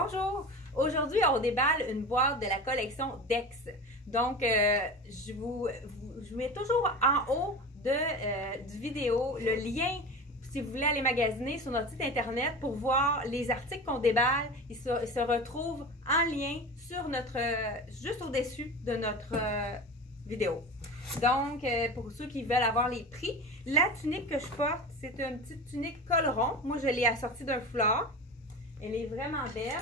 Bonjour! Aujourd'hui, on déballe une boîte de la collection Dex. Donc, je vous mets toujours en haut du vidéo le lien si vous voulez aller magasiner sur notre site internet pour voir les articles qu'on déballe. Ils se retrouvent en lien sur juste au-dessus de notre vidéo. Donc, pour ceux qui veulent avoir les prix, la tunique que je porte, c'est une petite tunique col rond. Moi, je l'ai assortie d'un foulard. Elle est vraiment belle.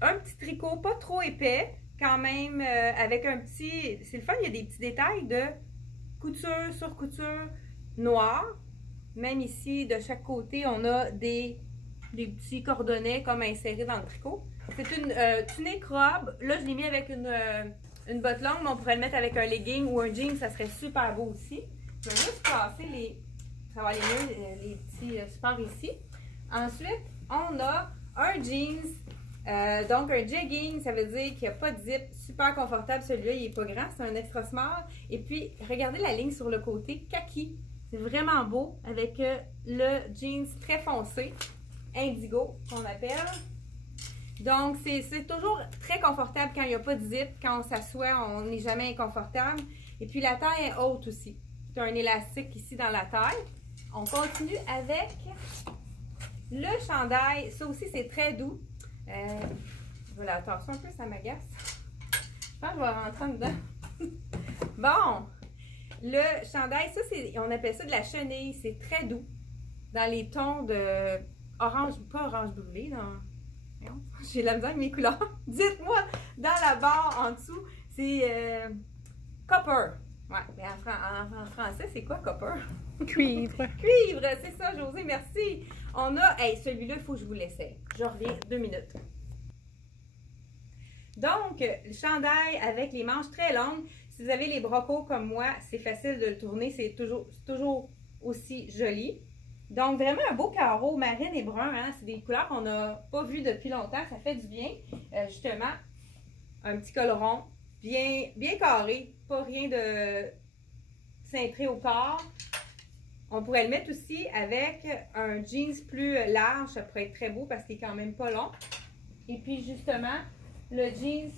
Un petit tricot, pas trop épais, quand même, avec un petit... C'est le fun, il y a des petits détails de couture sur couture noire. Même ici, de chaque côté, on a des petits cordonnets comme insérés dans le tricot. C'est une tunique robe. Là, je l'ai mis avec une botte longue, mais on pourrait le mettre avec un legging ou un jean, ça serait super beau aussi. Je vais juste passer ça va aller mieux, les petits supports ici. Ensuite, on a un jeans, donc un jegging, ça veut dire qu'il n'y a pas de zip, super confortable celui-là, il n'est pas grand, c'est un extra small. Et puis, regardez la ligne sur le côté, kaki, c'est vraiment beau avec le jeans très foncé, indigo qu'on appelle. Donc, c'est toujours très confortable quand il n'y a pas de zip, quand on s'assoit, on n'est jamais inconfortable. Et puis, la taille est haute aussi, c'est un élastique ici dans la taille. On continue avec... le chandail, ça aussi c'est très doux. Voilà, attention un peu, ça m'agace. Je pense que je vais rentrer en dedans. Bon, le chandail, ça c'est, on appelle ça de la chenille, c'est très doux. Dans les tons de orange, pas orange doublé, j'ai la misère avec mes couleurs. Dites-moi dans la barre en dessous, c'est copper. Ouais, mais en français, c'est quoi copper? Cuivre. Cuivre, c'est ça, José, merci. On a, hey, celui-là, il faut que je vous l'essaie. Je reviens 2 minutes. Donc, le chandail avec les manches très longues. Si vous avez les bras courts comme moi, c'est facile de le tourner. C'est toujours aussi joli. Donc, vraiment un beau carreau marine et brun. Hein? C'est des couleurs qu'on n'a pas vues depuis longtemps. Ça fait du bien. Justement, un petit col rond, bien carré. Pas rien de cintré au corps. On pourrait le mettre aussi avec un jeans plus large. Ça pourrait être très beau parce qu'il est quand même pas long. Et puis justement, le jeans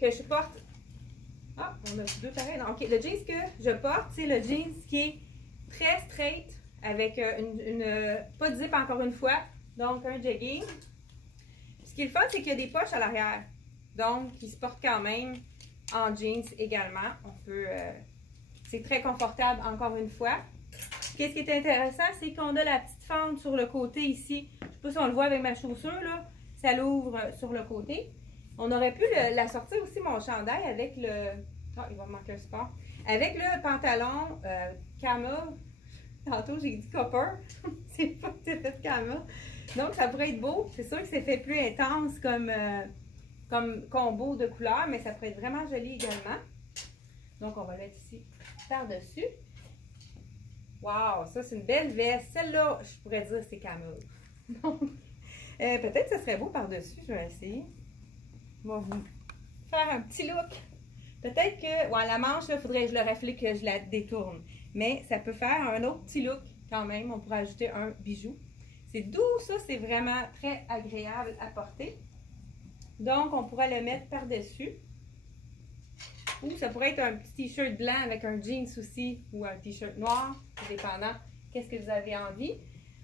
que je porte... Ah, on a deux pareils. Non, ok, le jeans que je porte, c'est le jeans qui est très straight avec pas de zip encore une fois. Donc un jegging. Ce qui est le fun, c'est qu'il y a des poches à l'arrière. Donc, il se porte quand même en jeans également. On peut... c'est très confortable encore une fois. Qu'est-ce qui est intéressant, c'est qu'on a la petite fente sur le côté ici. Je ne sais pas si on le voit avec ma chaussure, là. Ça l'ouvre sur le côté. On aurait pu la sortir aussi, mon chandail, avec le... Ah, il va me manquer un support. Avec le pantalon camel. Tantôt, j'ai dit copper. C'est pas tout à fait camel. Donc, ça pourrait être beau. C'est sûr que c'est fait plus intense comme combo de couleurs, mais ça pourrait être vraiment joli également. Donc, on va le mettre ici par-dessus. Wow, ça c'est une belle veste. Celle-là, je pourrais dire c'est camel. Donc, peut-être que ce serait beau par-dessus. Je vais essayer. Je vais vous faire un petit look. Peut-être que, ouais, la manche, il faudrait que je le reflète, que je la détourne. Mais ça peut faire un autre petit look quand même. On pourrait ajouter un bijou. C'est doux, ça. C'est vraiment très agréable à porter. Donc, on pourrait le mettre par-dessus. Ou ça pourrait être un petit t-shirt blanc avec un jeans aussi ou un t-shirt noir, dépendant qu'est-ce que vous avez envie.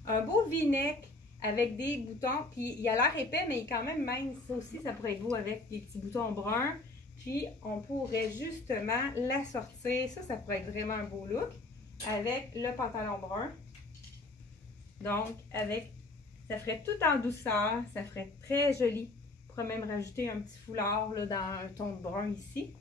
Un beau v-neck avec des boutons, puis il a l'air épais, mais il est quand même mince. Ça aussi, ça pourrait être beau avec des petits boutons bruns. Puis, on pourrait justement l'assortir. Ça pourrait être vraiment un beau look avec le pantalon brun. Donc, ça ferait tout en douceur. Ça ferait très joli. On pourrait même rajouter un petit foulard là, dans un ton de brun ici.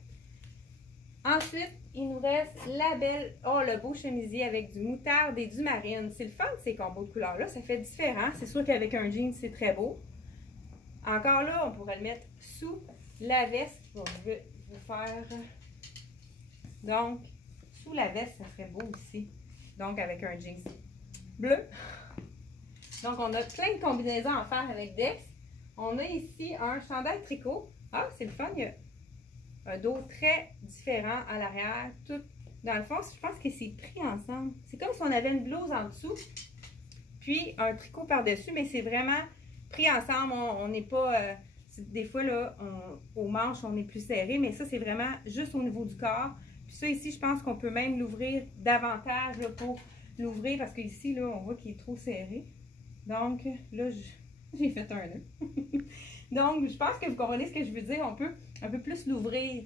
Ensuite, il nous reste la belle, le beau chemisier avec du moutarde et du marine. C'est le fun ces combos de couleurs-là, ça fait différent. C'est sûr qu'avec un jean, c'est très beau. Encore là, on pourrait le mettre sous la veste. Bon, je vais vous faire... Donc, sous la veste, ça serait beau aussi. Donc, avec un jeans bleu. Donc, on a plein de combinaisons à faire avec Dex. On a ici un chandail tricot. Ah, c'est le fun, il y a un dos très différent à l'arrière. Tout dans le fond, je pense que c'est pris ensemble. C'est comme si on avait une blouse en dessous, puis un tricot par-dessus, mais c'est vraiment pris ensemble, on n'est pas... des fois, là, aux manches, on est plus serré, mais ça, c'est vraiment juste au niveau du corps. Puis ça, ici, je pense qu'on peut même l'ouvrir davantage là, pour l'ouvrir, parce qu'ici, là, on voit qu'il est trop serré. Donc, là, j'ai fait un nœud. Donc, je pense que vous comprenez ce que je veux dire. On peut un peu plus l'ouvrir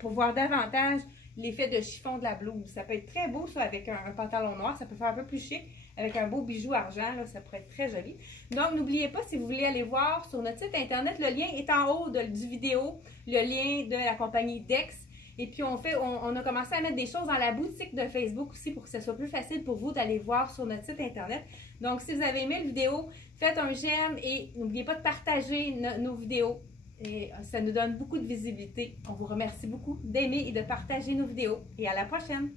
pour voir davantage l'effet de chiffon de la blouse. Ça peut être très beau, ça, avec un pantalon noir. Ça peut faire un peu plus chic. Avec un beau bijou argent, là, ça pourrait être très joli. Donc, n'oubliez pas, si vous voulez aller voir sur notre site internet, le lien est en haut du vidéo, le lien de la compagnie Dex. Et puis, on a commencé à mettre des choses dans la boutique de Facebook aussi pour que ce soit plus facile pour vous d'aller voir sur notre site internet. Donc, si vous avez aimé la vidéo, faites un j'aime et n'oubliez pas de partager nos vidéos. Et ça nous donne beaucoup de visibilité. On vous remercie beaucoup d'aimer et de partager nos vidéos. Et à la prochaine!